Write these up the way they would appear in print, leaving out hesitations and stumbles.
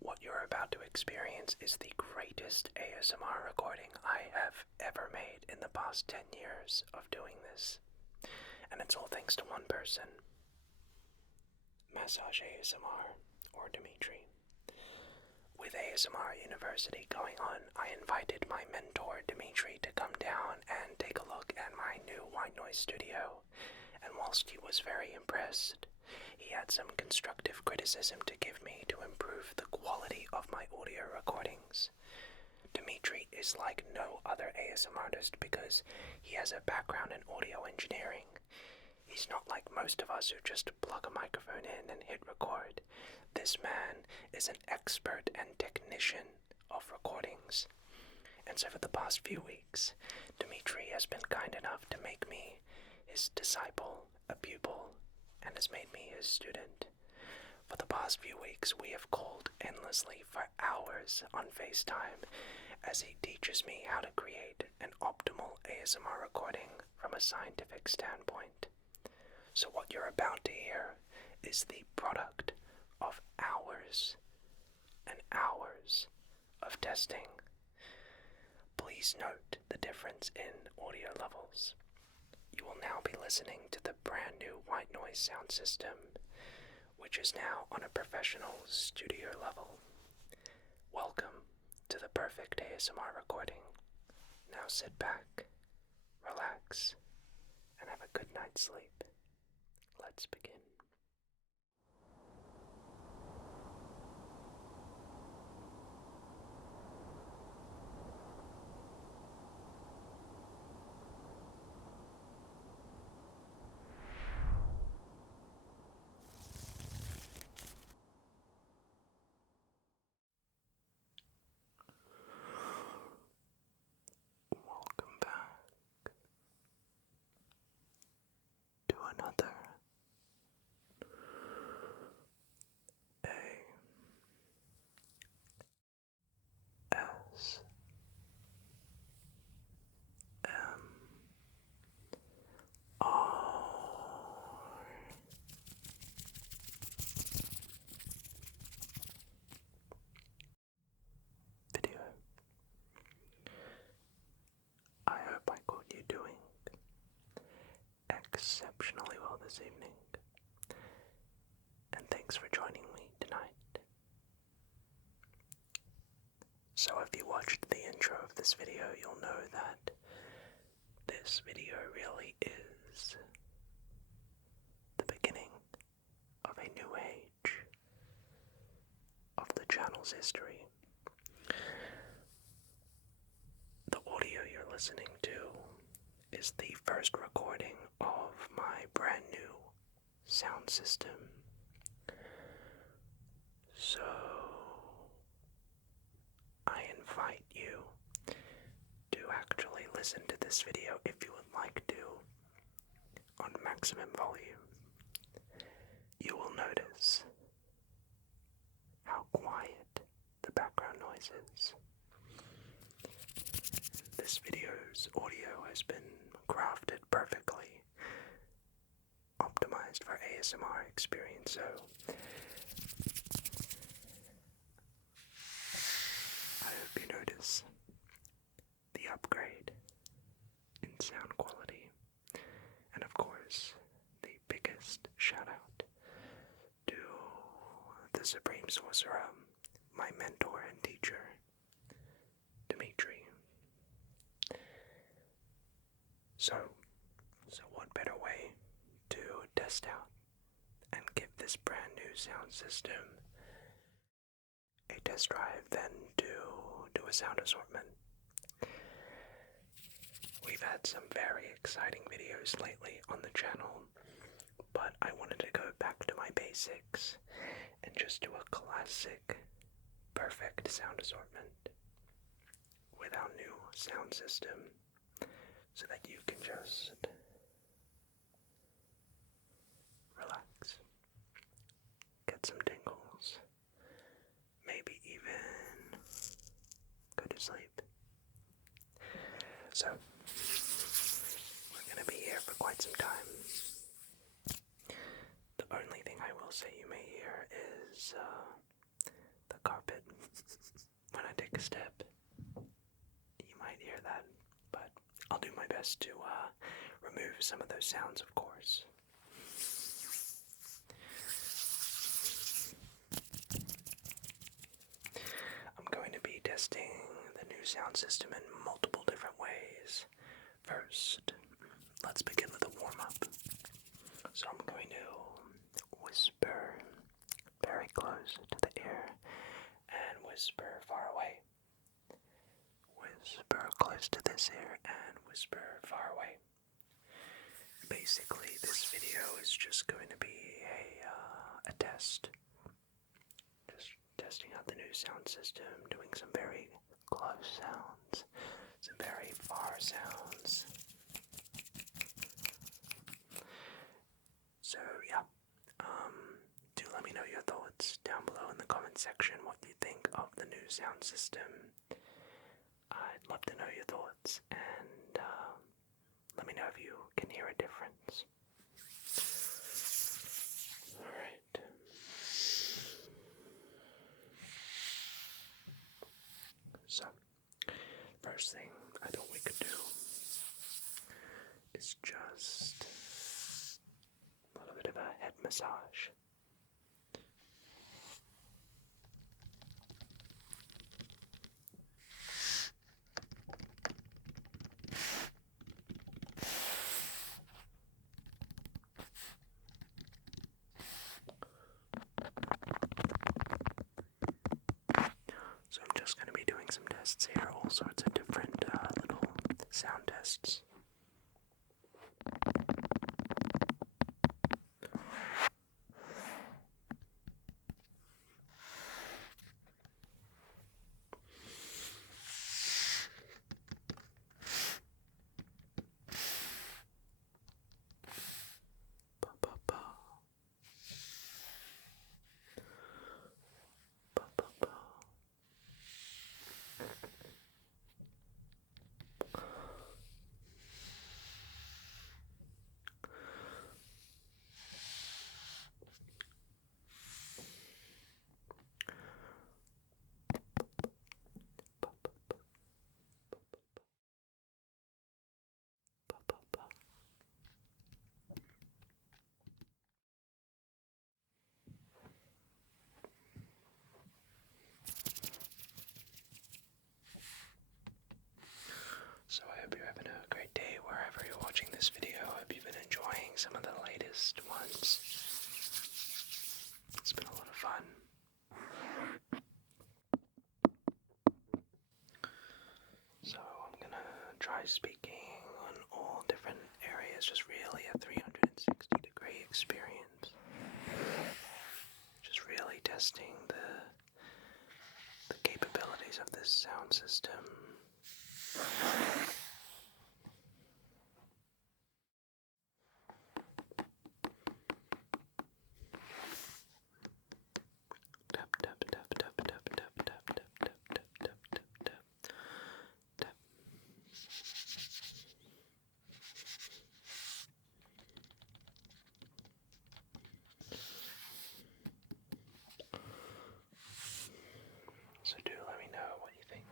What you're about to experience is the greatest ASMR recording I have ever made in the past 10 years of doing this. And it's all thanks to one person. Massage ASMR, or Dimitri. With ASMR University going on, I invited my mentor Dimitri to come down and take a look at my new white noise studio. And whilst he was very impressed, he had some constructive criticism to give me to improve the quality of my audio recordings. Dimitri is like no other ASMR artist because he has a background in audio engineering. He's not like most of us who just plug a microphone in and hit record. This man is an expert and technician of recordings. And so for the past few weeks, Dimitri has been kind enough to make me his disciple, a pupil, and has made me his student. For the past few weeks, we have called endlessly for hours on FaceTime as he teaches me how to create an optimal ASMR recording from a scientific standpoint. So what you're about to hear is the product of hours and hours of testing. Please note the difference in audio levels. You will now be listening to the brand new white noise sound system, which is now on a professional studio level. Welcome to the perfect ASMR recording. Now sit back, relax, and have a good night's sleep. Let's begin. Welcome back to another video. I hope I caught you doing exceptionally well this evening, and thanks for joining me tonight. So if you watched the intro of this video, you'll know that this video really is the beginning of a new age of the channel's history. The audio you're listening to is the first recording of my brand new sound system. So I invite you to actually listen to this video if you would like to on maximum volume. You will notice how quiet the background noise is. This video's audio has been crafted perfectly, optimized for ASMR experience, so I hope you notice the upgrade in sound quality. And of course, the biggest shout out to the Supreme Sorcerer, my mentor and teacher, Dimitri. So what better way to test out and give this brand new sound system a test drive than to do a sound assortment? We've had some very exciting videos lately on the channel, but I wanted to go back to my basics and just do a classic, perfect sound assortment with our new sound system so that you can just relax, get some tingles, maybe even go to sleep. So, we're going to be here for quite some time. The only thing I will say you may hear is the carpet when I take a step. You might hear that, but I'll do my best to remove some of those sounds, of course. I'm going to be testing the new sound system in multiple different ways. First, let's begin with a warm-up. So I'm going to whisper very close to the ear and whisper far away. Whisper close to this ear and whisper far away. Basically, this video is just going to be a test. Just testing out the new sound system, doing some very close sounds, some very far sounds. So yeah, do let me know your thoughts down below in the comment section. What you think of the new sound system? I'd love to know your thoughts, and let me know if you can hear a difference. Alright. So, first thing I thought we could do is just a little bit of a head massage. So I'm just going to be doing some tests here, all sorts of different little sound tests. So I hope you're having a great day wherever you're watching this video. I hope you've been enjoying some of the latest ones. It's been a lot of fun. So I'm gonna try speaking on all different areas, just really a 360-degree experience. Just really testing the capabilities of this sound system. Tap tap tap tap tap tap tap tap tap tap tap tap tap tap. So do let me know what you think.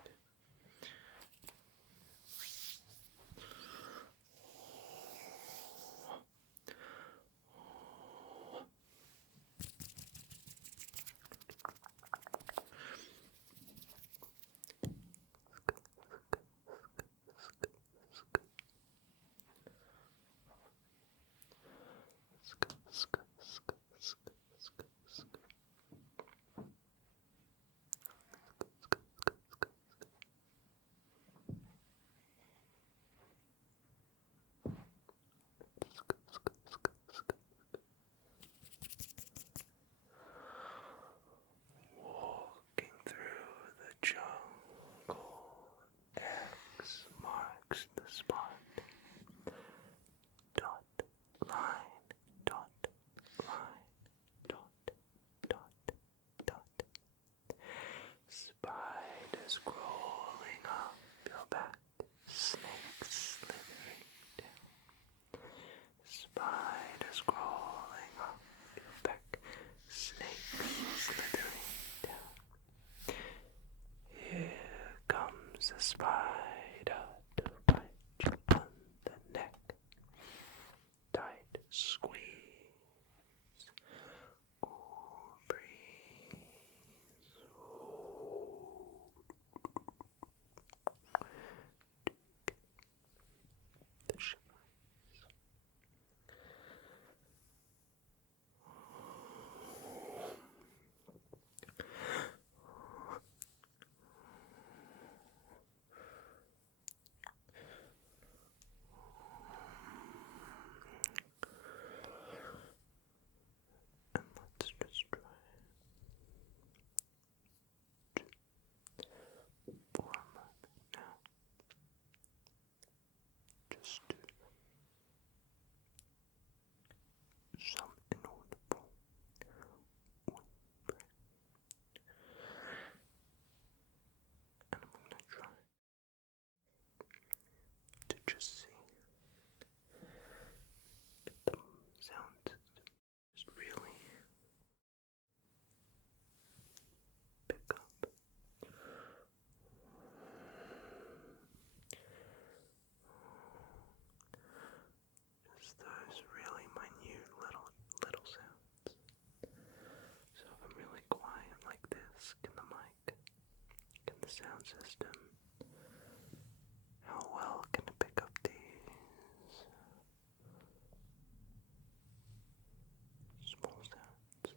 spider to bite you on the neck. Tight squeeze. Cool breeze. The shivers. Let's just try to warm up now. Just do some inaudible whispering. And I'm going to try to just see if the sound system is really pick up just those really minute little sounds. So if I'm really quiet like this, can the mic, can the sound system, how well can it pick up these small sounds?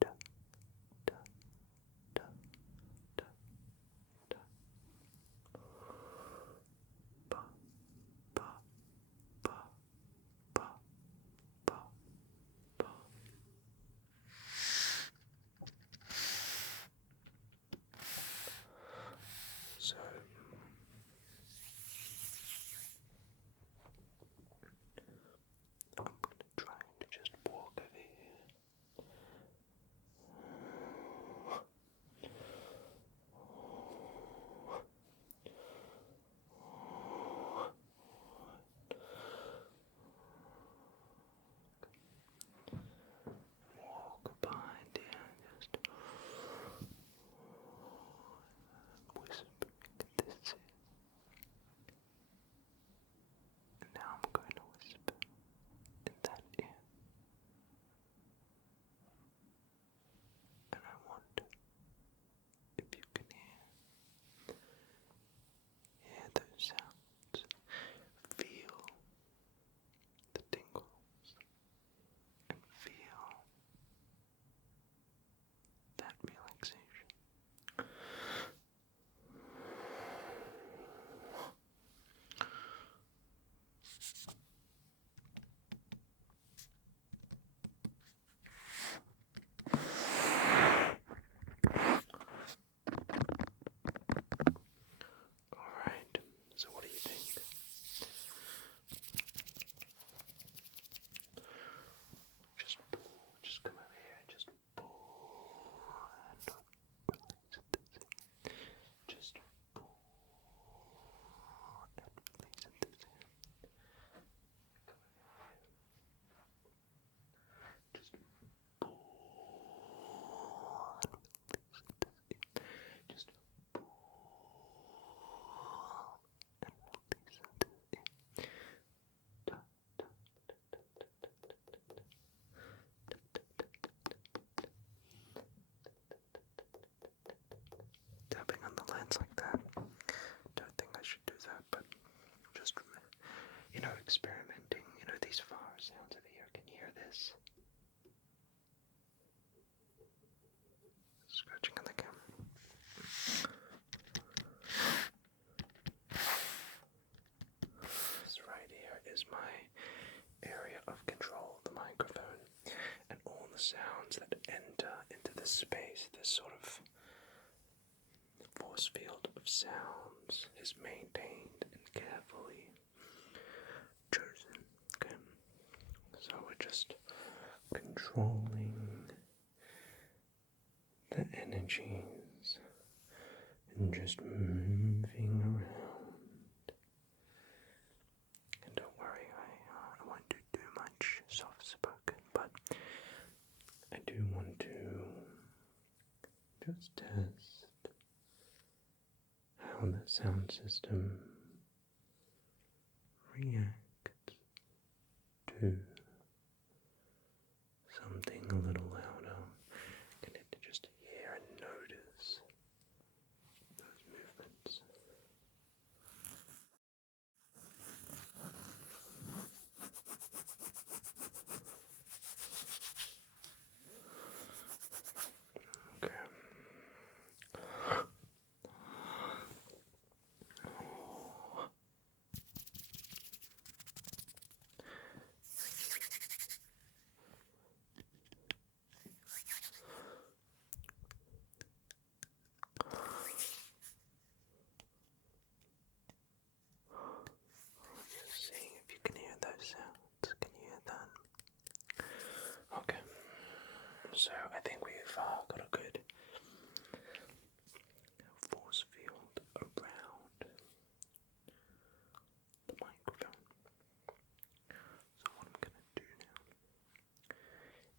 Da, da, da, da, da. Ba, ba, ba, ba, ba, ba. So I'm going to try to just walk over here. Walk behind here, just whispering this in. And now I'm going to whisper in that ear. And I wonder if you can hear those sounds, feel the tingles, and feel that relaxation. Alright, so what do you think? Just come over here and just pull and release it. Just pull and release it. Just pull and release it. Just pull and release it. Da, da, da, da, da, da, da, tapping on the lens like that. Don't think I should do that, but just, experimenting. These far sounds over here. Can you hear this? Scratching on the camera. This right here is my area of control, the microphone, and all the sounds that enter into this space, this sort of force field of sounds is maintained and carefully chosen. Okay, so we're just controlling the energies and just moving around how the sound system reacts to something a little louder. Get it to just hear and notice those movements. Okay. Just seeing if you can hear those sounds. Can you hear that? Okay. So I think we've got a good force field around the microphone. So what I'm going to do now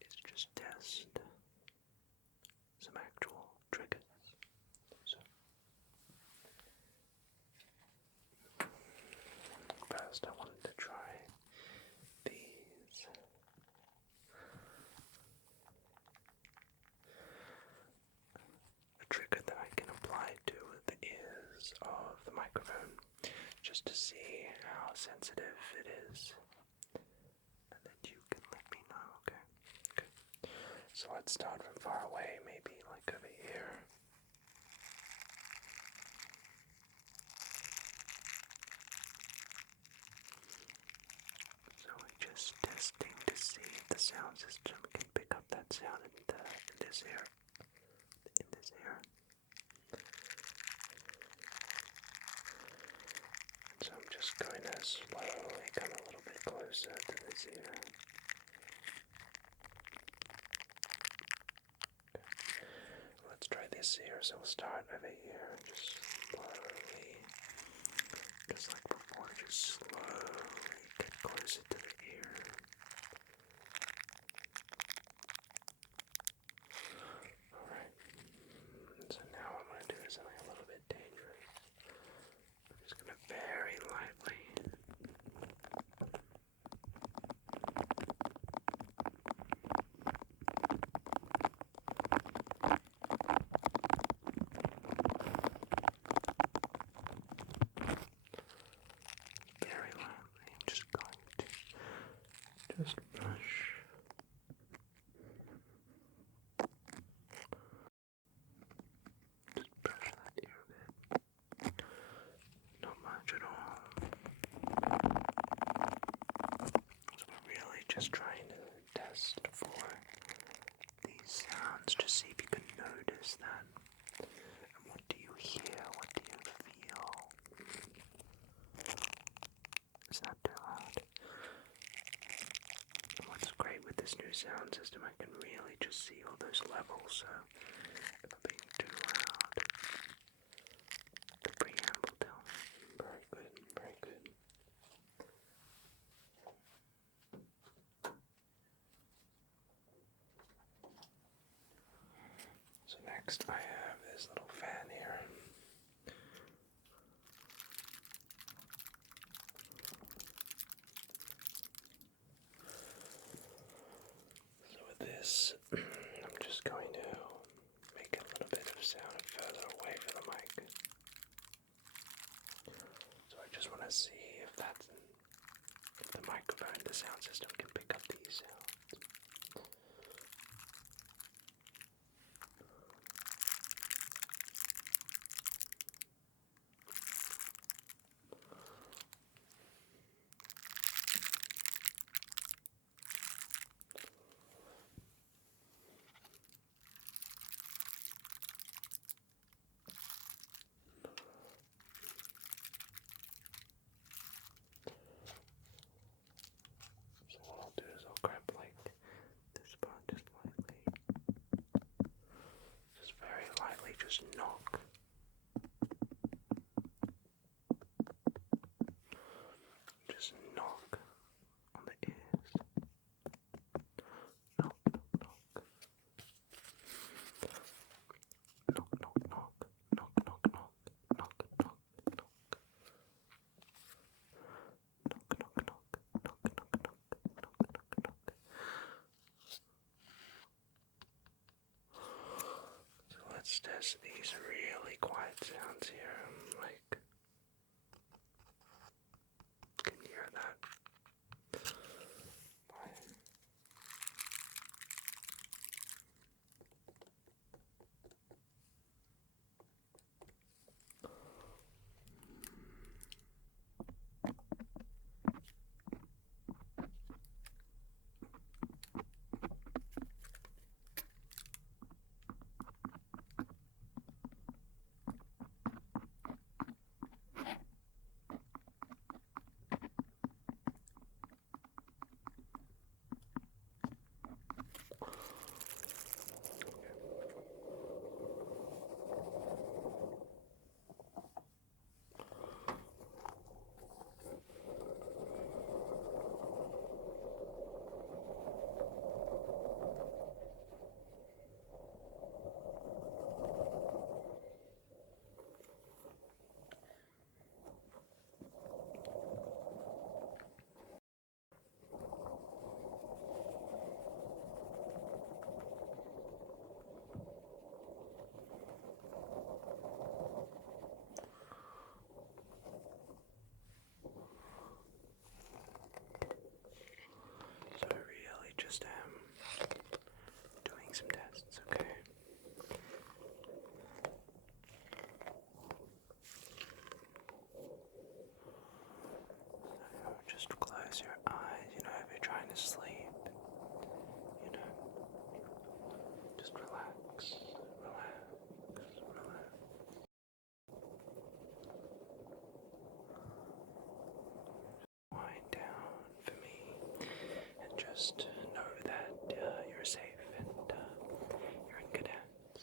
is just test some actual triggers. So first I wanted to try these. A trigger that I can apply to the ears of the microphone just to see how sensitive it is. And then you can let me know, okay? Okay. So let's start from far away, maybe like over here. So we're just testing to see if the sound system can pick up that sound in this ear. In this ear. So I'm just going to slowly come a little bit closer to this ear. Okay. Let's try this ear. So we'll start over here and just slowly, just like before, just slowly get closer to the ear. Alright. So now what I'm going to do is something a little bit dangerous. I'm just going to very lightly I'm just going to just brush. Just brush that ear a bit. Not much at all. So we're really just trying to test for these sounds, just see if you can notice that. And what do you hear? What do you feel? Is that too loud? And what's great with this new sound system, I can really just see all those levels, so if I'm being too loud, the preamble tell me. Very good, very good. So next I have this little fan here. So with this, I'm just going to make a little bit of sound further away from the mic. So I just want to see if the microphone, the sound system can pick up these sounds. So what I'll do is I'll grab like just these really quiet sounds here. Like, can you hear that? So I really just am doing some tests, okay? So just close your eyes, if you're trying to sleep, just relax, relax, relax. Wind down for me, and just know that you're safe and you're in good hands.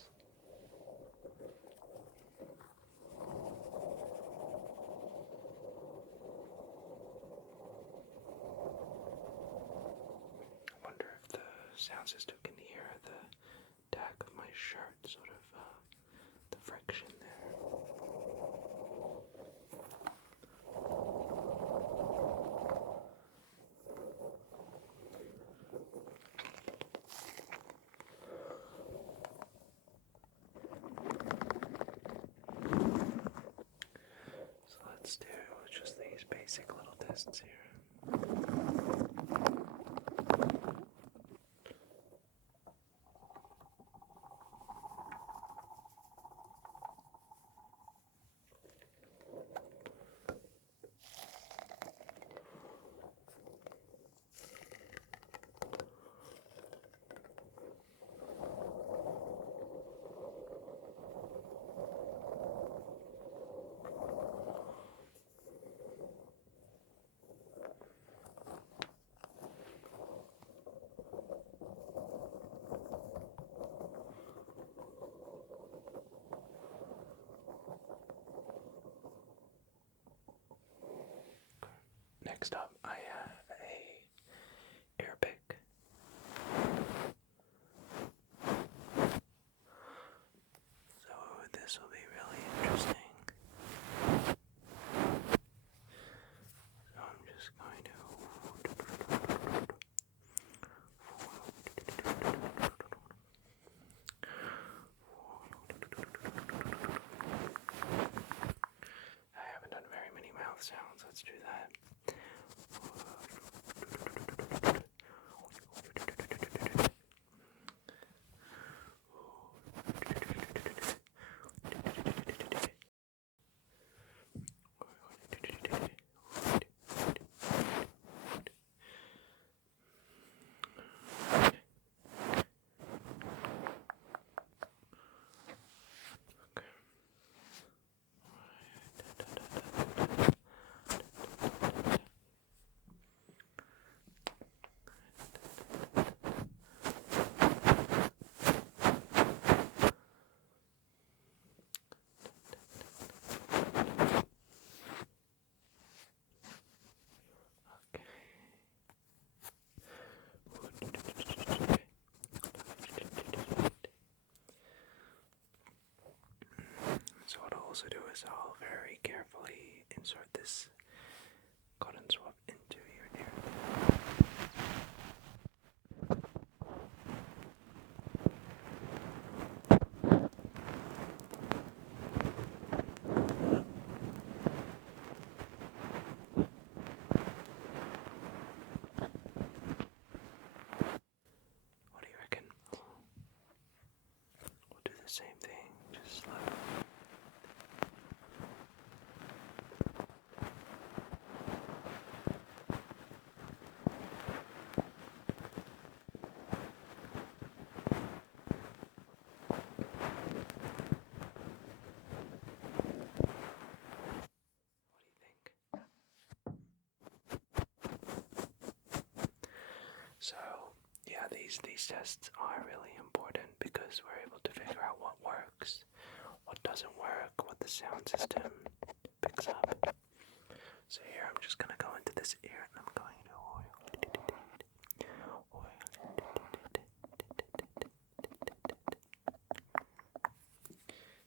I wonder if the sound system can hear the tag of my shirt, sort of the friction there. So let's do just these basic little tests here. Next up, I have a air pick. So this will be really interesting. So I'm just going to I haven't done very many mouth sounds. Let's do that. these tests are really important because we're able to figure out what works, what doesn't work, what the sound system picks up. So here I'm just gonna go into this ear and I'm going to oil.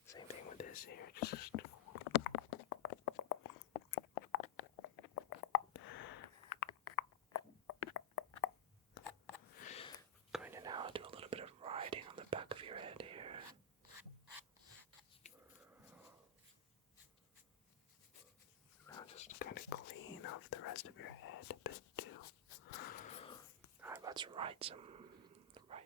Same thing with this ear, just going to now do a little bit of riding on the back of your head here. Now just kind of clean off the rest of your head a bit too. Alright, let's write some. Right.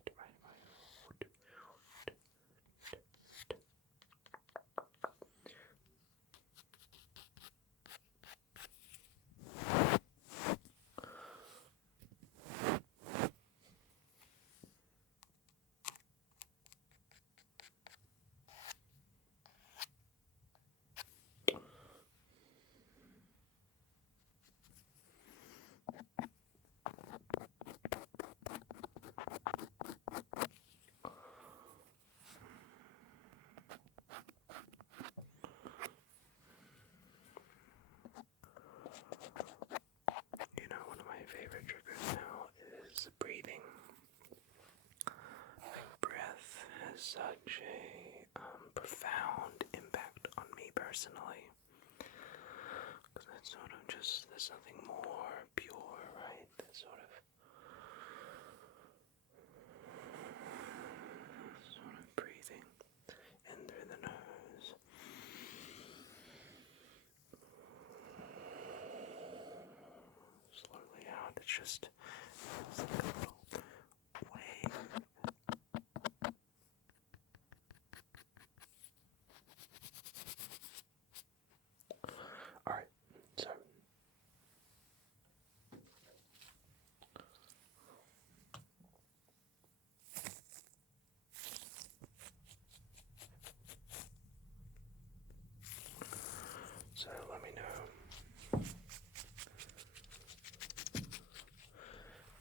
One of my favorite triggers now is breathing. I think breath has such a profound impact on me personally. Because that's sort of just, there's nothing more pure, right? There's sort of breathing in through the nose. Slowly out, it's just like a little wave. Alright, so let me know.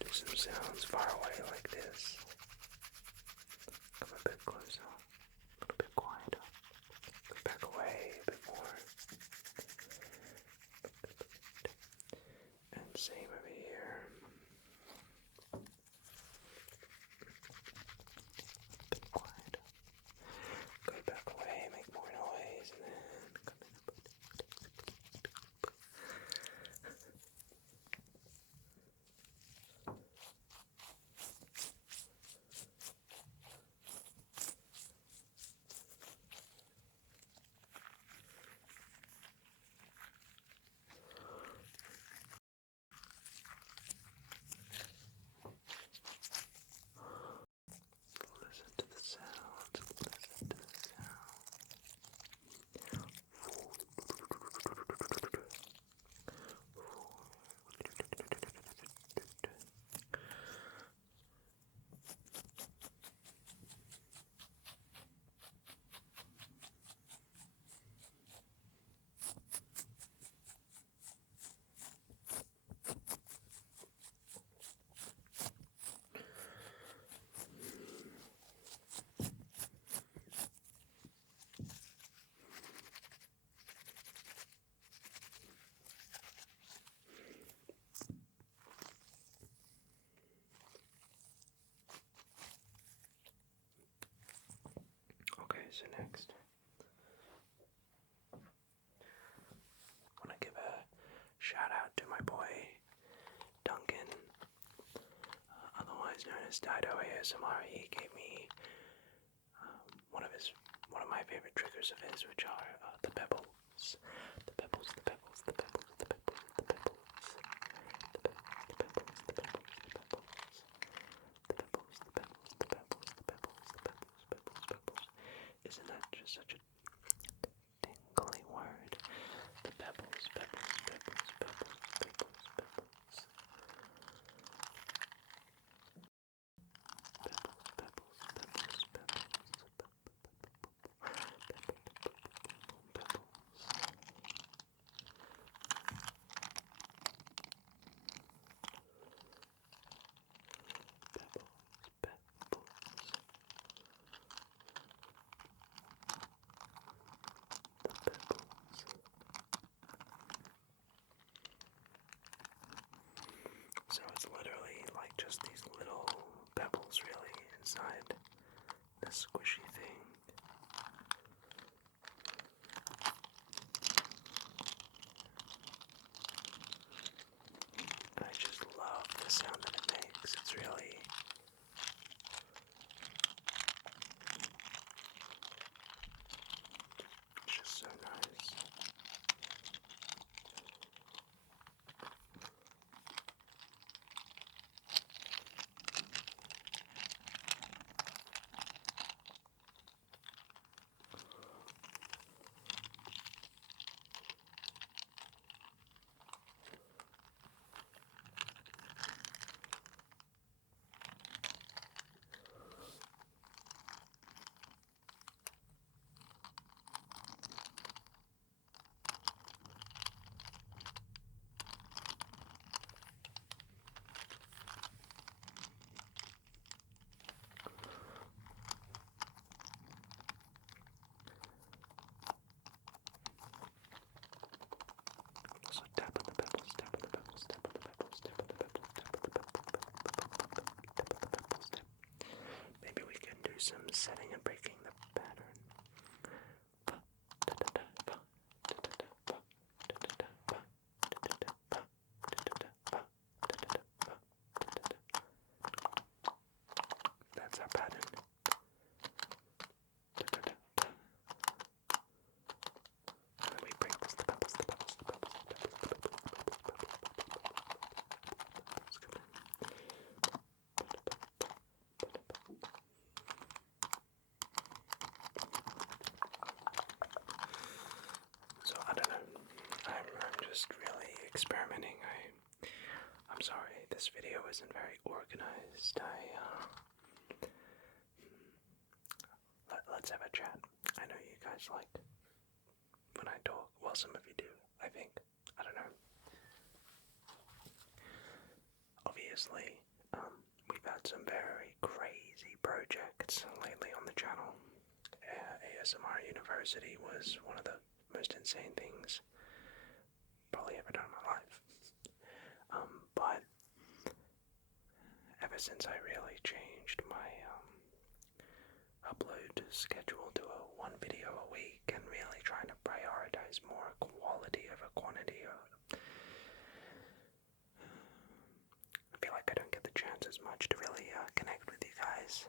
Do some sounds far away like this. Come a bit closer, a little bit quieter. Go back away a bit more. And same over here. A bit quieter. Go back away, make more noise, and then come in a bit. Listen to the sounds, listen to the sounds. Okay, so next, I want to give a shout out to my boy Duncan, otherwise known as Dido ASMR. He gave me one of my favorite triggers of his, which are the pebbles. The pebbles, the pebbles, the pebbles, the pebbles, the pebbles. The pebbles, the pebbles, the pebbles, the pebbles. The pebbles, the pebbles, the pebbles, the pebbles, the pebbles, pebbles, pebbles. Isn't that just such a tingly word? The pebbles, pebbles, pebbles, pebbles, pebbles, pebbles. Pebbles, pebbles, pebbles, pebbles, pebbles. just these little pebbles really inside this squishy thing. I just love the sound that it makes. It's really just so nice. So tap on the pebbles, tap on the pebbles, tap on the pebbles, tap on the pebbles, tap on the pebbles, tap. Maybe we can do some setting and breaking the pattern. That's our pattern. And then we break this, the pebbles, the pebbles, the pebbles, the pebbles, the pebbles, the pebbles, the pebbles, So I don't know. I'm just really experimenting. I'm sorry, this video isn't very organized. Let's have a chat. I know you guys like when I talk. Well, some of you do, I think. I don't know. Obviously, we've had some very crazy projects lately on the channel. ASMR University was one of the most insane things probably ever done in my life. But ever since I really changed my upload schedule to one video a week and really trying to prioritize more quality over quantity, I feel like I don't get the chance as much to really connect with you guys,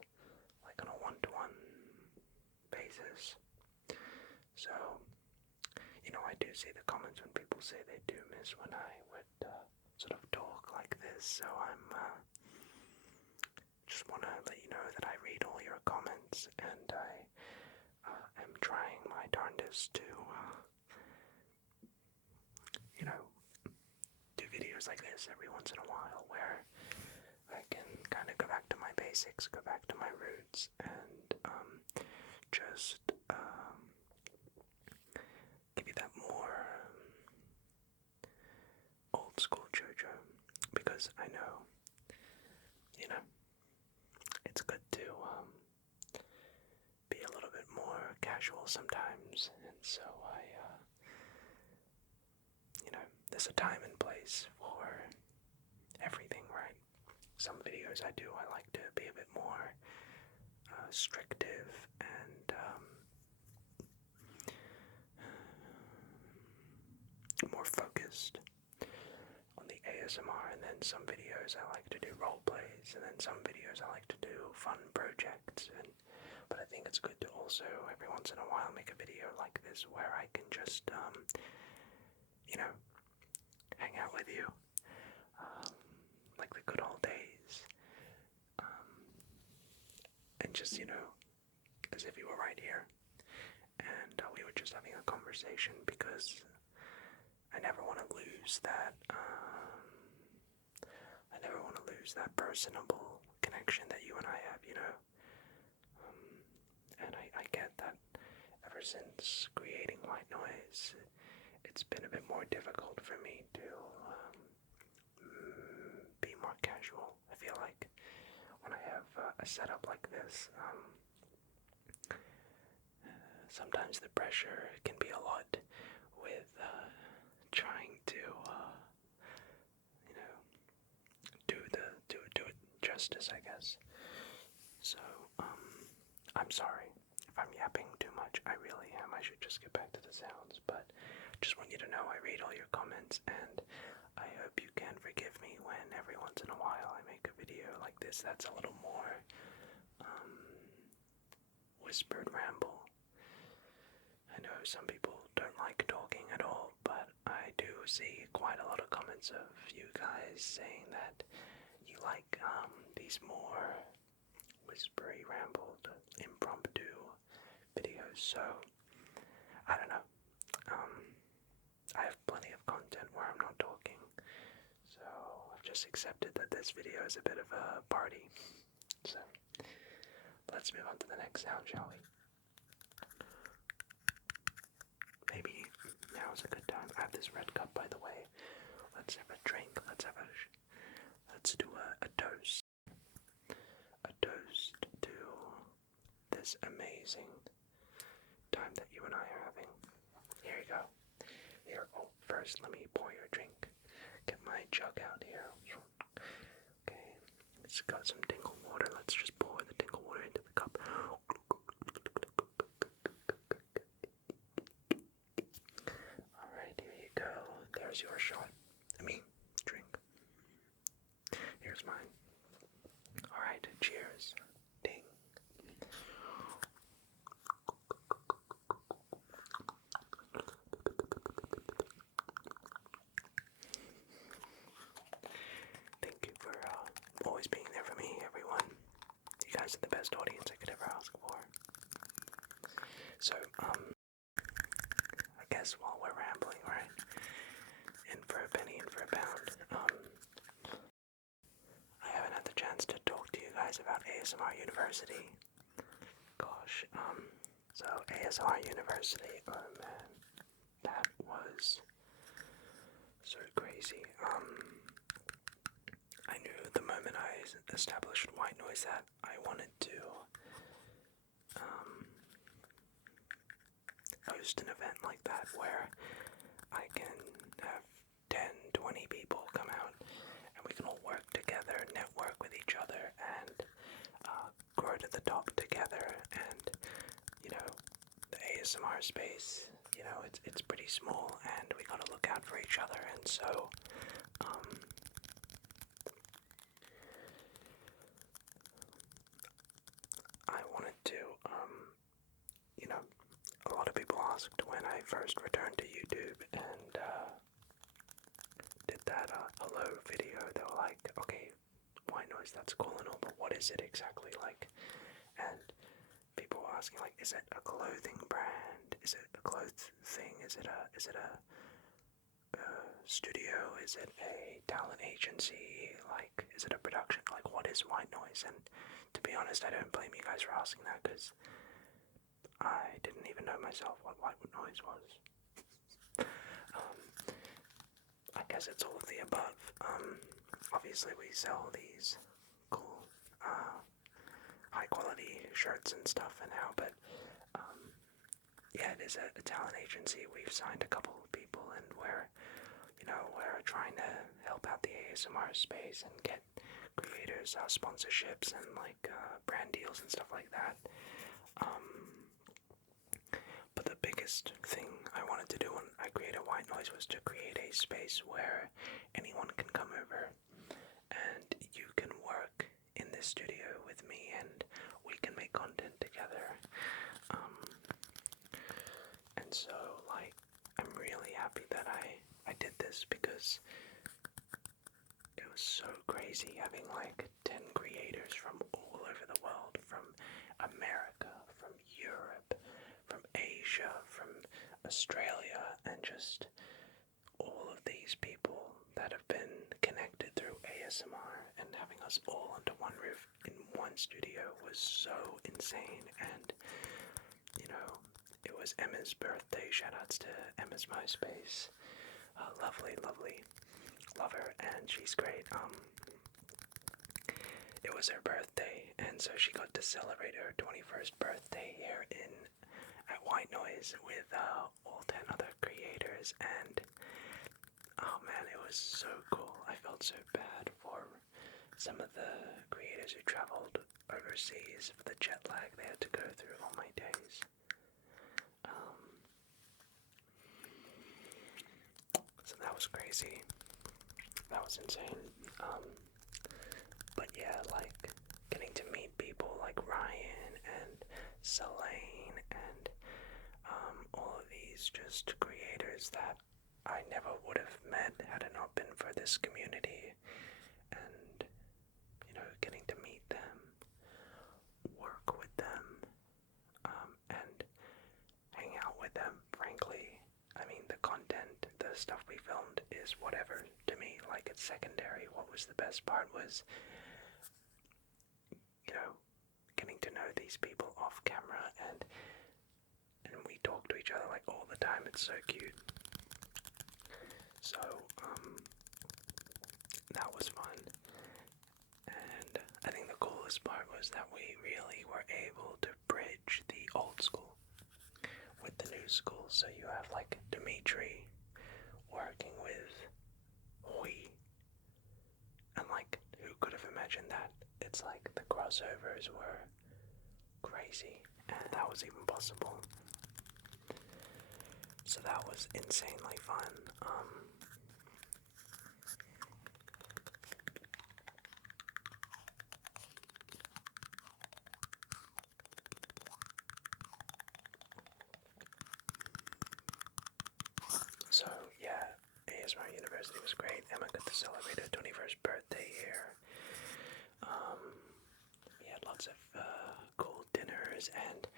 like on a one-to-one basis. So, I do see the comments when people say they do miss when I would sort of talk like this, so I'm just want to let you know that I read all your comments, and I am trying my darndest to, do videos like this every once in a while, where I can kind of go back to my basics, go back to my roots, and just give you that more old school JoJo, because I know, it's good to be a little bit more casual sometimes, and so there's a time and place for everything, right? Some videos I do, I like to be a bit more restrictive and more focused on the ASMR, and then some videos I like to do role plays, and then some videos I like to do fun projects, but I think it's good to also every once in a while make a video like this where I can just hang out with you like the good old days, and just as if you were right here and we were just having a conversation, because I never want to lose that personable connection that you and I have, and I get that ever since creating white noise, it's been a bit more difficult for me to be more casual. I feel like when I have a setup like this, sometimes the pressure can be a lot with trying to do it justice, I guess. So, I'm sorry if I'm yapping too much. I really am. I should just get back to the sounds, but just want you to know I read all your comments, and I hope you can forgive me when every once in a while I make a video like this that's a little more whispered ramble. I know some people don't like talking at all, but I do see quite a lot of comments of you guys saying that you like these more whispery, rambled, impromptu videos. So I don't know. I have plenty of content where I'm not talking, so I've just accepted that this video is a bit of a party. So let's move on to the next sound, shall we? Maybe now is a good time. I have this red cup, by the way. Let's have a drink. Let's do a toast. A toast to this amazing time that you and I are having. Here you go. Here, first let me pour your drink. Get my jug out here. Okay, it's got some tingle water. Let's just pour the tingle water into the cup. Alright, here you go. There's your shot. Drink. Here's mine. Alright, cheers. Ding. Thank you for always being there for me, everyone. You guys are the best audience I could ever ask for. So, I guess while we're rambling, right? In for a penny, in for a pound. I haven't had the chance to talk to you guys about ASMR University. Gosh, so ASMR University, oh man, that was so crazy. I knew the moment I established white noise that I wanted to host an event like that where I can have 10, 20 people come out and we can all work together, network with each other, and grow to the top together. And the ASMR space, it's pretty small, and we gotta look out for each other. And so I wanted to a lot of people asked when I first returned to YouTube and did that hello video. They were like, okay, white noise, that's cool and all, but what is it exactly like? And people were asking, like, is it a clothing brand? Is it a clothes thing? Is it a studio? Is it a talent agency? Like, is it a production? Like, what is white noise? And to be honest, I don't blame you guys for asking that, because I didn't even know myself what white noise was. I guess it's all of the above. Obviously we sell these cool, high quality shirts and stuff now, but yeah, it is a talent agency. We've signed a couple of people, and we're trying to help out the ASMR space and get creators sponsorships and brand deals and stuff like that. But the biggest thing I wanted to do when I created white noise was to create a space where anyone can come over and you can work in this studio with me and we can make content together. And so I'm really happy that I did this, because it was so crazy having 10 creators from all over the world, from America, from Europe, from Asia, from Australia, and just all of these people that have been connected through ASMR, and having us all under one roof in one studio was so insane. And it was Emma's birthday. Shoutouts to Emma's MySpace. Lovely, love her, and she's great. It was her birthday, and so she got to celebrate her 21st birthday here at White Noise with all 10 other creators, and oh man, it was so cool. I felt so bad for some of the creators guys who traveled overseas for the jet lag they had to go through on my days. So that was crazy. That was insane. But yeah, like getting to meet people like Ryan and Selene and all of these just creators that I never would have met had it not been for this community, and getting to meet them, work with them, and hang out with them. Frankly, I mean, the content, the stuff we filmed is whatever to me. Like, it's secondary. What was the best part was, getting to know these people off camera, and we talk to each other like all the time. It's so cute. So, that was fun. And I think the coolest part was that we really were able to bridge the old school with the new school. So you have like Dimitri working with Hui. And like, who could have imagined that? It's like the crossovers were crazy, and that was even possible. So that was insanely fun. So yeah, ASMR University was great. Emma got to celebrate her 21st birthday here. We had lots of cool dinners and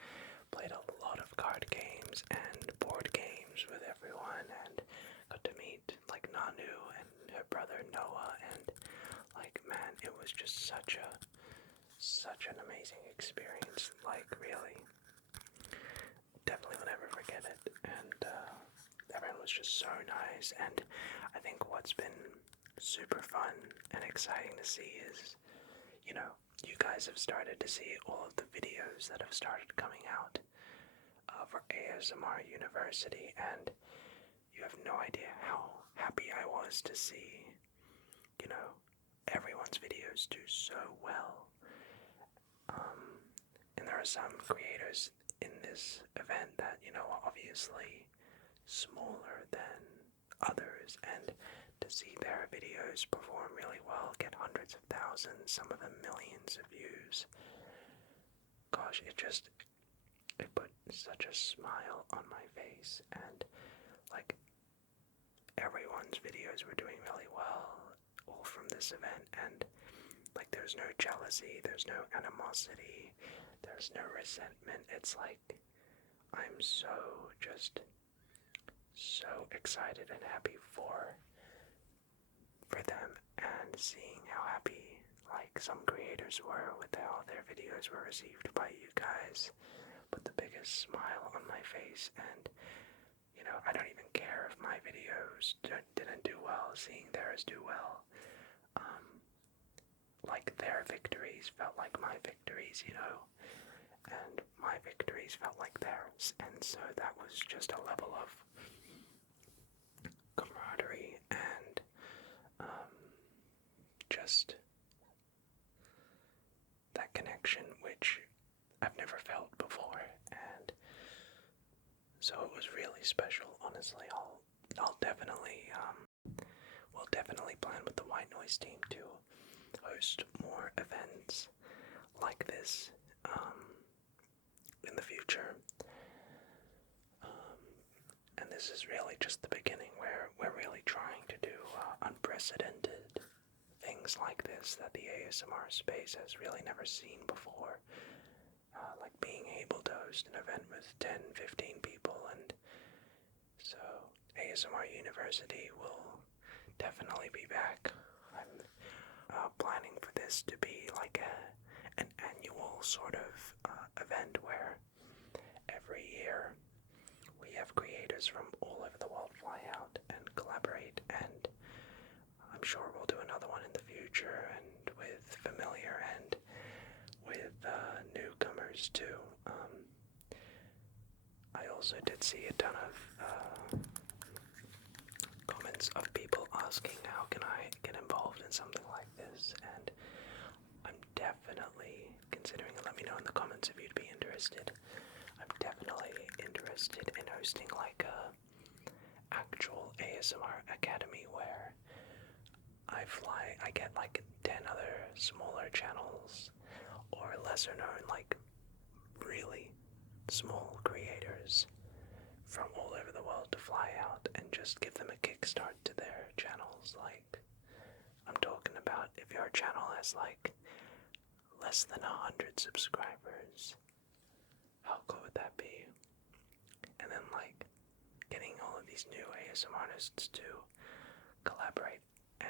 played a lot of card games and board games with everyone, and got to meet like Nanu and her brother Noah, and like, man, it was just such an amazing experience. Like, really, definitely will never forget it. And everyone was just so nice. And I think what's been super fun and exciting to see is, you guys have started to see all of the videos that have started coming out for ASMR University, and you have no idea how happy I was to see, everyone's videos do so well. And there are some creators in this event that, are obviously smaller than others, and to see their videos perform really well, get hundreds of thousands, some of them millions of views, gosh, it put such a smile on my face. And like, everyone's videos were doing really well, all from this event, and like, there's no jealousy, there's no animosity, there's no resentment. It's like, I'm so excited and happy for them, and seeing how happy like some creators were with how their videos were received by you guys put the biggest smile on my face. And I don't even care if my videos didn't do well, seeing theirs do well. Like, their victories felt like my victories, and my victories felt like theirs. And so that was just a level of camaraderie and just that connection, which I've never felt before. And so it was really special. Honestly, I'll definitely we'll definitely plan with the White Noise team to host more events like this in the future. And this is really just the beginning, where we're really trying to do unprecedented things like this that the ASMR space has really never seen before. Like being able to host an event with 10, 15 people. And so ASMR University will definitely be back. I'm planning for this to be like an annual sort of event where every year we have creators from all over the world fly out and collaborate, and I'm sure we'll do another one in the future, and with familiar and with newcomers too. I also did see a ton of comments of people asking how can I get involved in something like this, and I'm definitely considering it. Let me know in the comments if you'd be interested. I'm definitely interested in hosting like a actual ASMR academy where I get like 10 other smaller channels or lesser known, like really small creators from all over the world to fly out and just give them a kickstart to their channels. Like, I'm talking about if your channel has like less than 100 subscribers, how cool would that be? And then like getting all of these new ASMR artists to collaborate and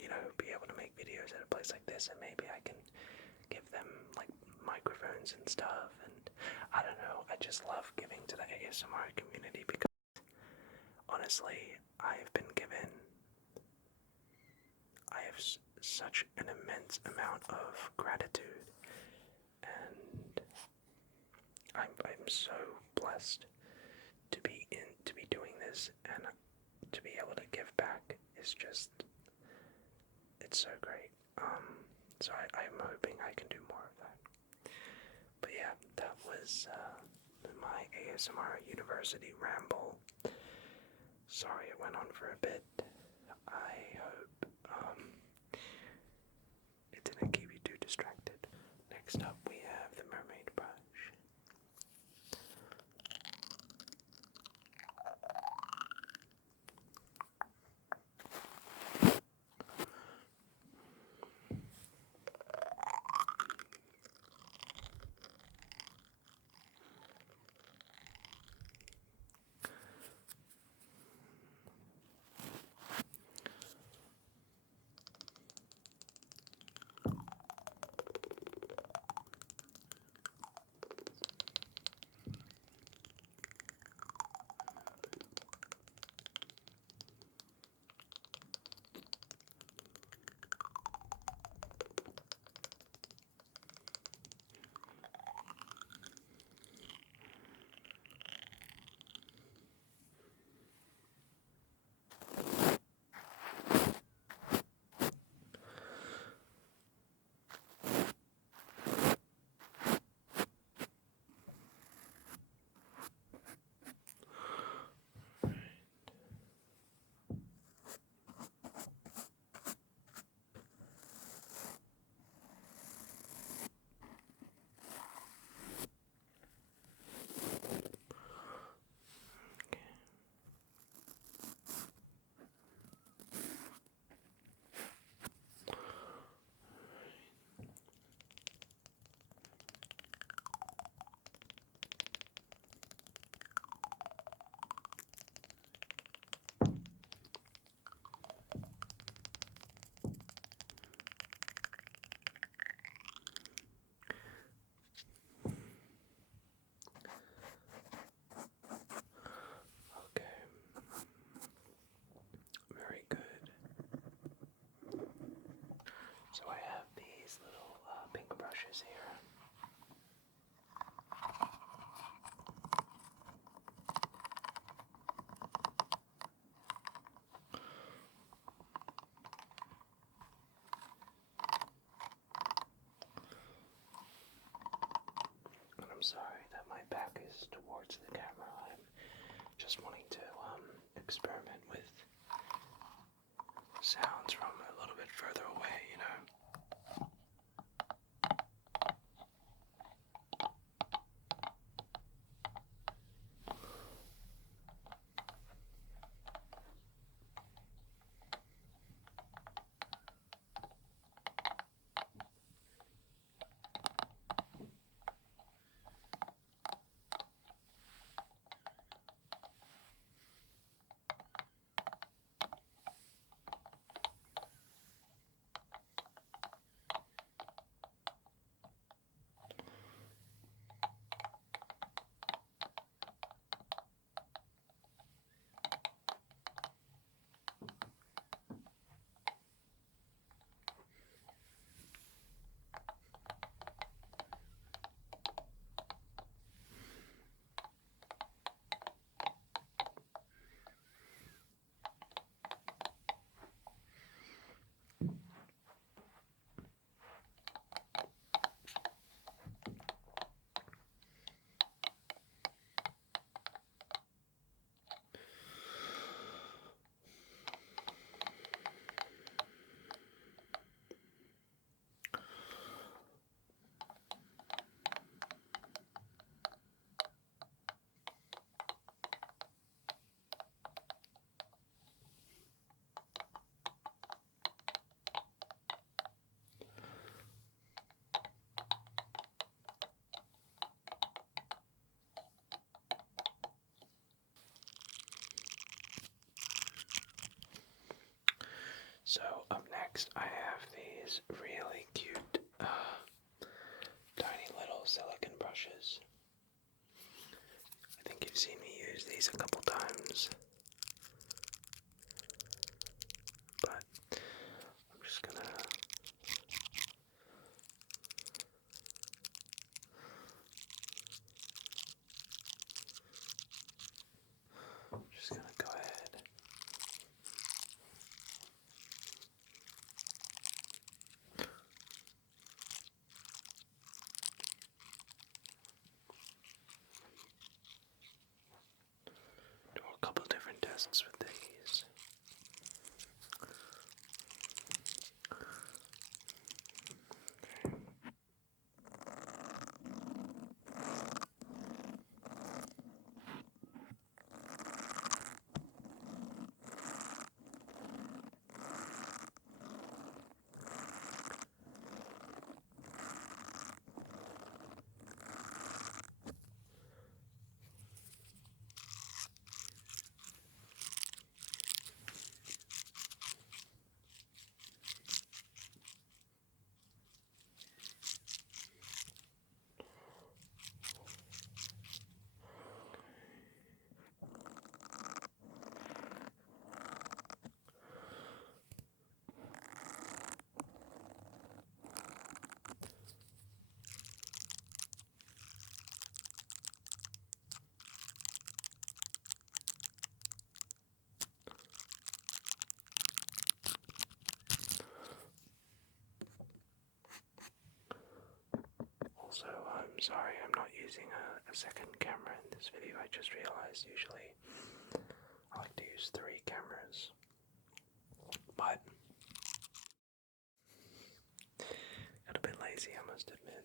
you know, be able to make videos at a place like this, and maybe I can give them like microphones and stuff. And I don't know, I just love giving to the ASMR community because honestly, I have such an immense amount of gratitude, and I'm so blessed to be doing this, and to be able to give back is just, it's so great. So I'm hoping I can do more of that. But yeah, that was my ASMR University ramble. Sorry it went on for a bit. I hope it didn't keep you too distracted. Next up we have the Mermaid Brush. So I have these little pink brushes here. And I'm sorry that my back is towards the camera. I'm just wanting to experiment with sounds from a little bit further away, you know. these really cute, tiny little silicone brushes. I think you've seen me use these a couple times, but I'm just gonna go ahead. Do a couple different tests with these. Also, I'm sorry I'm not using a second camera in this video. I just realized usually I like to use 3 cameras, but got a bit lazy, I must admit.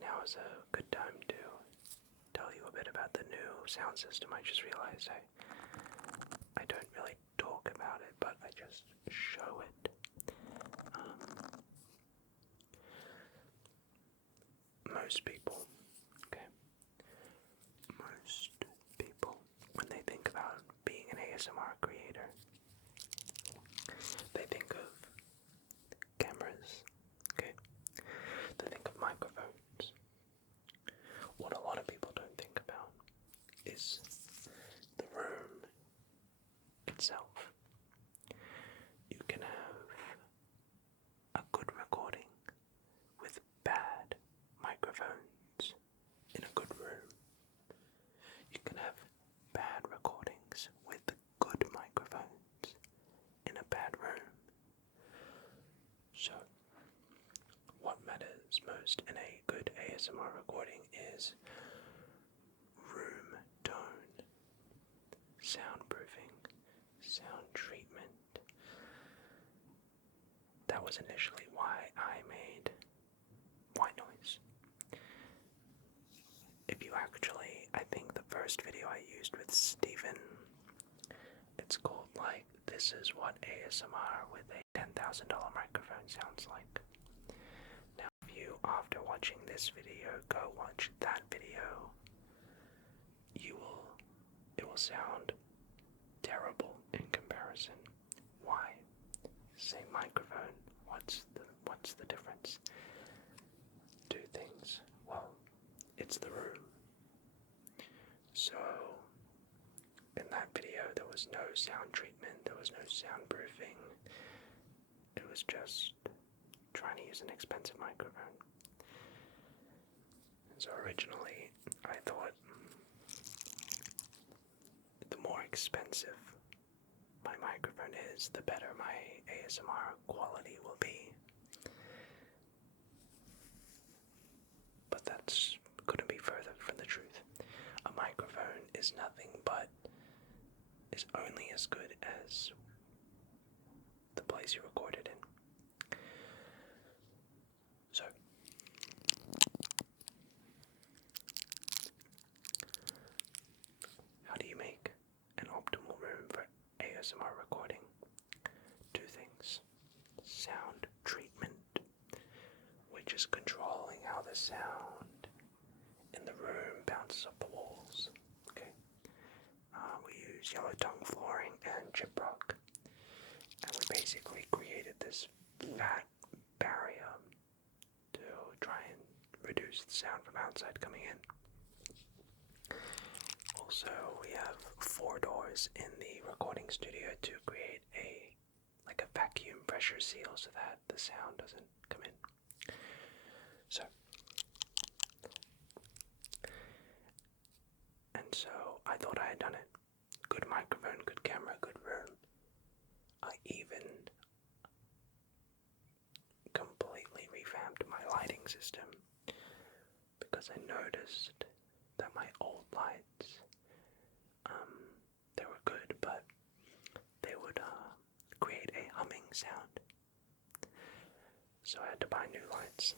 Now is a good time to tell you a bit about the new sound system. I just realized I don't really talk about it, but I just show it. Most people, when they think about being an ASMR creator, they think of cameras, they think of microphones. What a lot of people don't think about is the room itself. You can have a good recording with bad microphones in a good room. You can have bad recordings with good microphones in a bad room. So, what matters most in a good ASMR recording is room tone, soundproofing, sound treatment. That was initially why I made white noise. If you actually, I think the first video I used with Steven, it's called like, this is what ASMR with a $10,000 microphone sounds like. Now if you, after watching this video, go watch that video, it will sound terrible in comparison. Why? Same microphone, what's the difference? 2 things. Well, it's the room. So, in that video there was no sound treatment, there was no soundproofing. It was just trying to use an expensive microphone. And so originally I thought the more expensive my microphone is, the better my ASMR quality will be. But that's couldn't be further from the truth. A microphone is nothing but, is only as good as the place you record it in. So, ASMR recording, two things. Sound treatment, which is controlling how the sound in the room bounces off the walls. Okay. We use yellow tongue flooring and gyprock, and we basically created this fat barrier to try and reduce the sound from outside coming in. Also, we have 4 doors in the recording studio to create a vacuum pressure seal so that the sound doesn't come in. So I thought I had done it. Good microphone, good camera, good room. I even completely revamped my lighting system because I noticed that my old lights, they were good, but they would create a humming sound. So I had to buy new lights.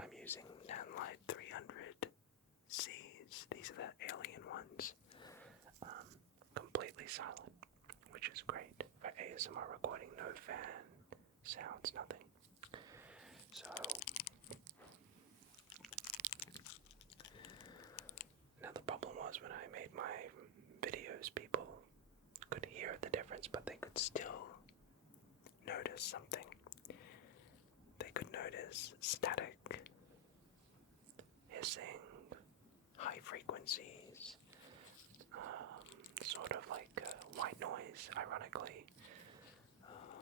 I'm using Nanlite 300Cs. These are the alien ones. Completely silent, which is great for ASMR recording. No fan sounds, nothing. So now the problem was when I made my videos, people could hear the difference, but they could still notice something. They could notice static, hissing, high frequencies, sort of like white noise, ironically.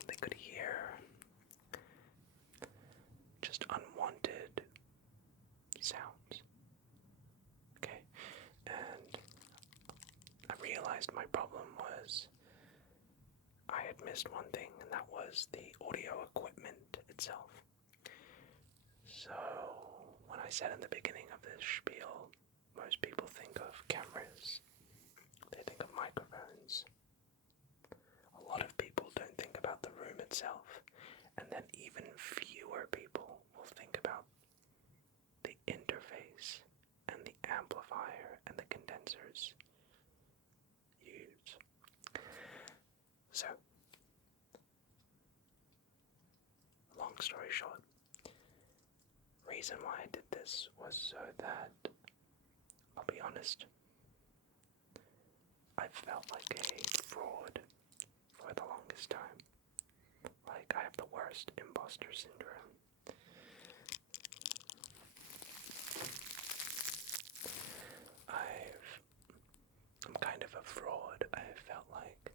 They could hear just unwanted sounds. Okay, and I realized my problem was I had missed one thing, and that was the audio equipment itself. So, when I said in the beginning of this spiel, most people think of cameras, they think of microphones. A lot of people don't think about the room itself, and then even fewer people will think about the interface and the amplifier and the condensers used. So, long story short, reason why I did this was so that, I'll be honest, I felt like a fraud for the longest time. Like I have the worst imposter syndrome. I'm kind of a fraud. I felt like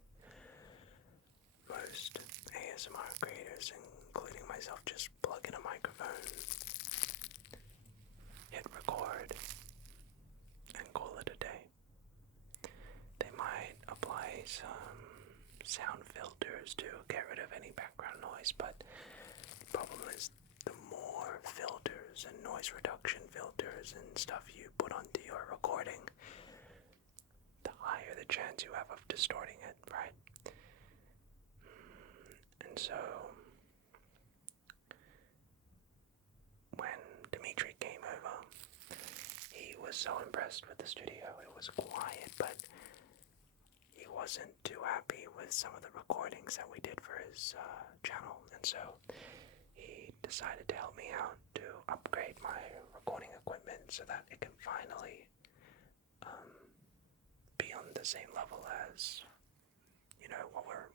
most ASMR creators, including myself, just plug in a microphone, hit record, and call it a day. They might apply some sound filters to get rid of any background noise, but the problem is the more filters and noise reduction filters and stuff you put onto your recording, the higher the chance you have of distorting it, right? And so when Dimitri came over, he was so impressed with the studio. It was quiet, but he wasn't too happy with some of the recordings that we did for his channel, and so he decided to help me out to upgrade my recording equipment so that it can finally be on the same level as, what we're,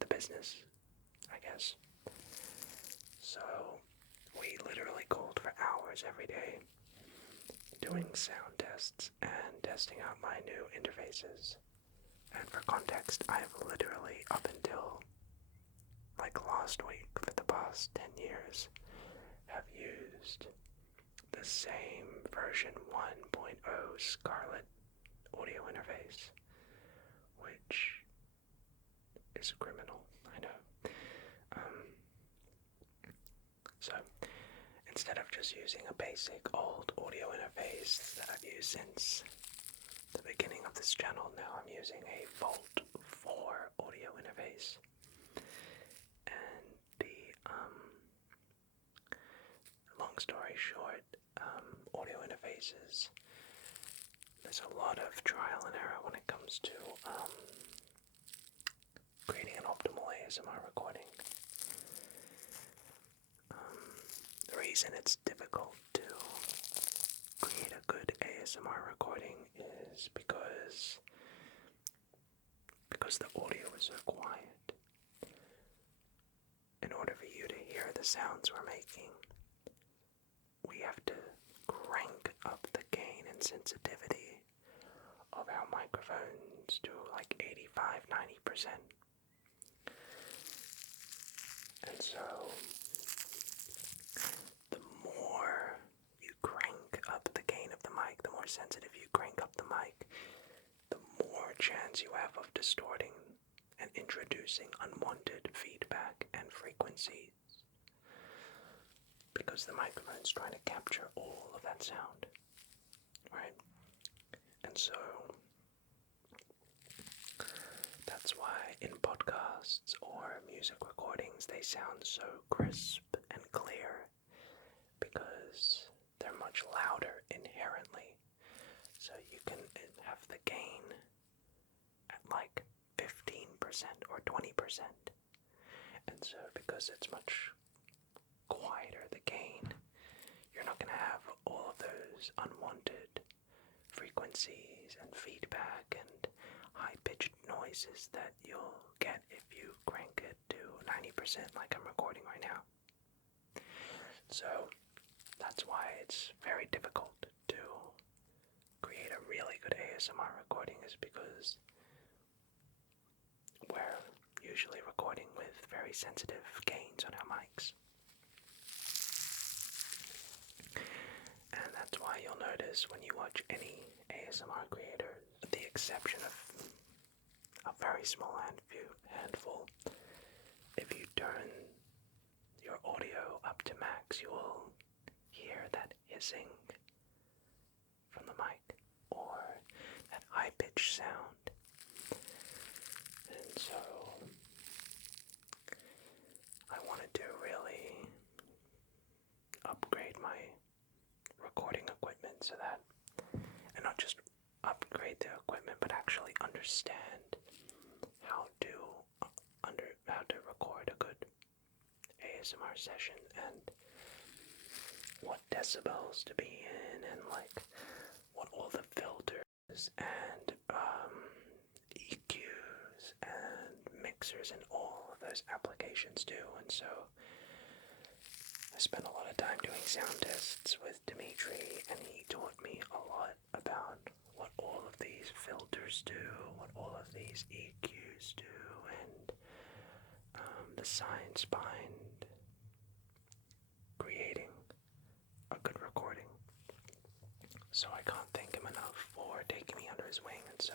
the business, I guess. So we literally called for hours every day doing sound tests and testing out my new interfaces. And for context, I've literally, up until last week, for the past 10 years, have used the same version 1.0 Scarlett audio interface, which is criminal, I know. So, instead of just using a basic old audio interface that I've used since the beginning of this channel, now I'm using a Volt 4 audio interface. And long story short, audio interfaces, there's a lot of trial and error when it comes to ASMR recording. The reason it's difficult to create a good ASMR recording is because the audio is so quiet. In order for you to hear the sounds we're making, we have to crank up the gain and sensitivity of our microphones to like 85–90%. And so, the more you crank up the gain of the mic, the more sensitive you crank up the mic, the more chance you have of distorting and introducing unwanted feedback and frequencies. Because the microphone's trying to capture all of that sound, right? And so, that's why in podcasts or music recordings they sound so crisp and clear, because they're much louder inherently. So you can have the gain at like 15% or 20%. And so because it's much quieter, the gain, you're not going to have all of those unwanted frequencies and feedback and high-pitched noises that you'll get if you crank it to 90% like I'm recording right now. So that's why it's very difficult to create a really good ASMR recording, is because we're usually recording with very sensitive gains on our mics. And that's why you'll notice when you watch any ASMR creator, with the exception of a very small handful, if you turn your audio up to max, you will hear that hissing from the mic, or that high-pitched sound. And so, I wanted to really upgrade my recording equipment so that, and not just upgrade the equipment, but actually understand how to record a good ASMR session, and what decibels to be in, and like what all the filters and EQs and mixers and all of those applications do. And so I spent a lot of time doing sound tests with Dimitri, and he taught me a lot about what all of these filters do, what all of these EQs do, and the science behind creating a good recording. So I can't thank him enough for taking me under his wing, and so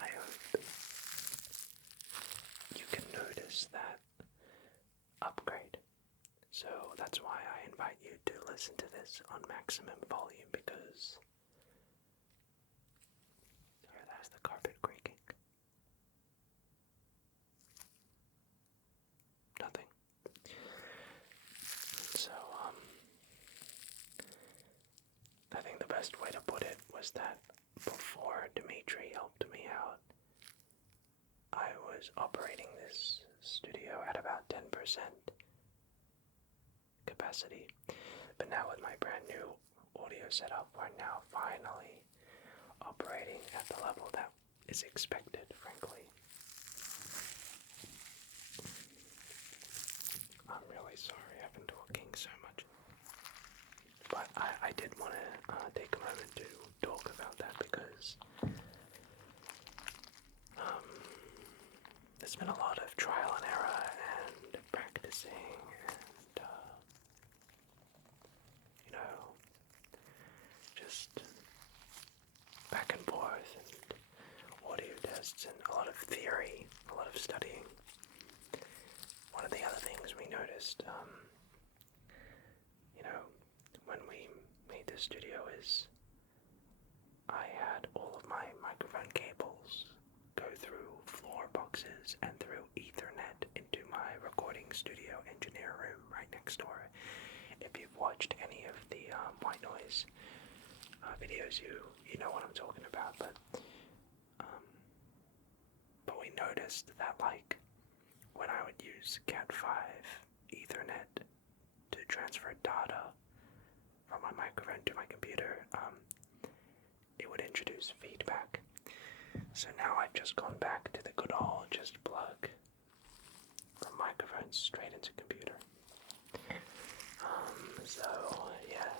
I hope you can notice that upgrade. So that's why I invite you to listen to this on maximum volume, because there, that's the carpet creaking. Nothing. So, I think the best way to put it was that before Dimitri helped me out, I was operating this studio at about 10% capacity. But now with my brand new audio setup, we're now finally operating at the level that is expected, frankly. I'm really sorry I've been talking so much. But I did want to take a moment to talk about that, because there's been a lot of trial and error and practicing and, just back and forth and audio tests and a lot of theory, a lot of studying. One of the other things we noticed, when we made this studio, is I had all of my microphone cables go through floor boxes and through Ethernet into my recording studio engineer room right next door. If you've watched any of the white noise videos, you know what I'm talking about. But we noticed that, like, when I would use Cat5 Ethernet to transfer data from my microphone to my computer, it would introduce feedback. So now I've just gone back to the good old just plug from microphone straight into computer. So yeah,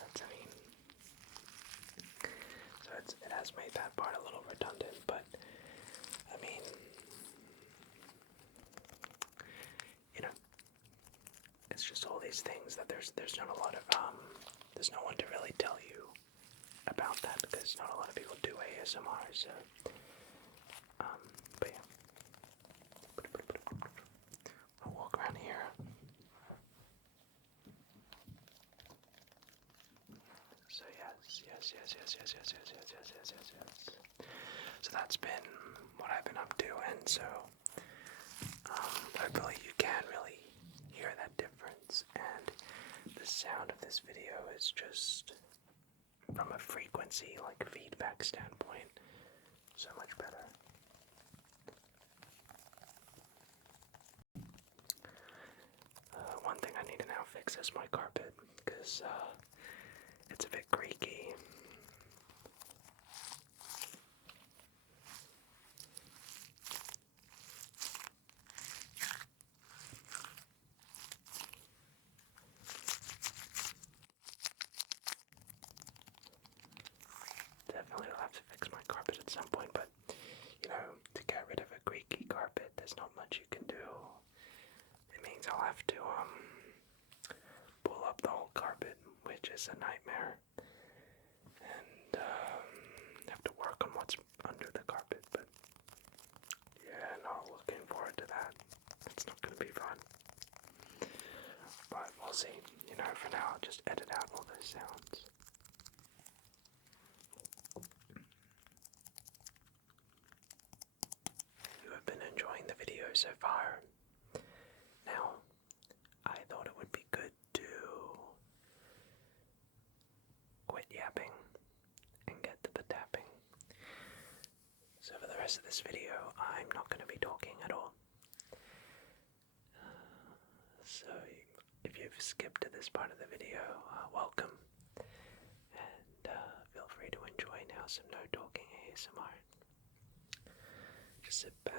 it has made that part a little redundant, but I mean, it's just all these things that there's not a lot of there's no one to really tell you about that because not a lot of people do ASMR. So, but yeah, I'll walk around here. So yes. So that's been what I've been up to, and so hopefully you can really hear that difference, and the sound of this video is just, from a frequency, like feedback standpoint, so much better. One thing I need to now fix is my carpet, because it's a bit creaky. Definitely will have to fix my carpet at some point, but to get rid of a creaky carpet, there's not much you can do. It means I'll have to pull up the whole carpet, which is a nightmare, and have to work on what's under the carpet. But yeah, not looking forward to that. It's not going to be fun, but we'll see. For now, I'll just edit out all those sounds. You have been enjoying the video so far. Now, I thought it would be good to quit yapping and get to the tapping. So for the rest of this video, I'm not going to be talking at all. So if you've skipped to this part of the video, welcome. And feel free to enjoy now some no talking ASMR. Just sit back,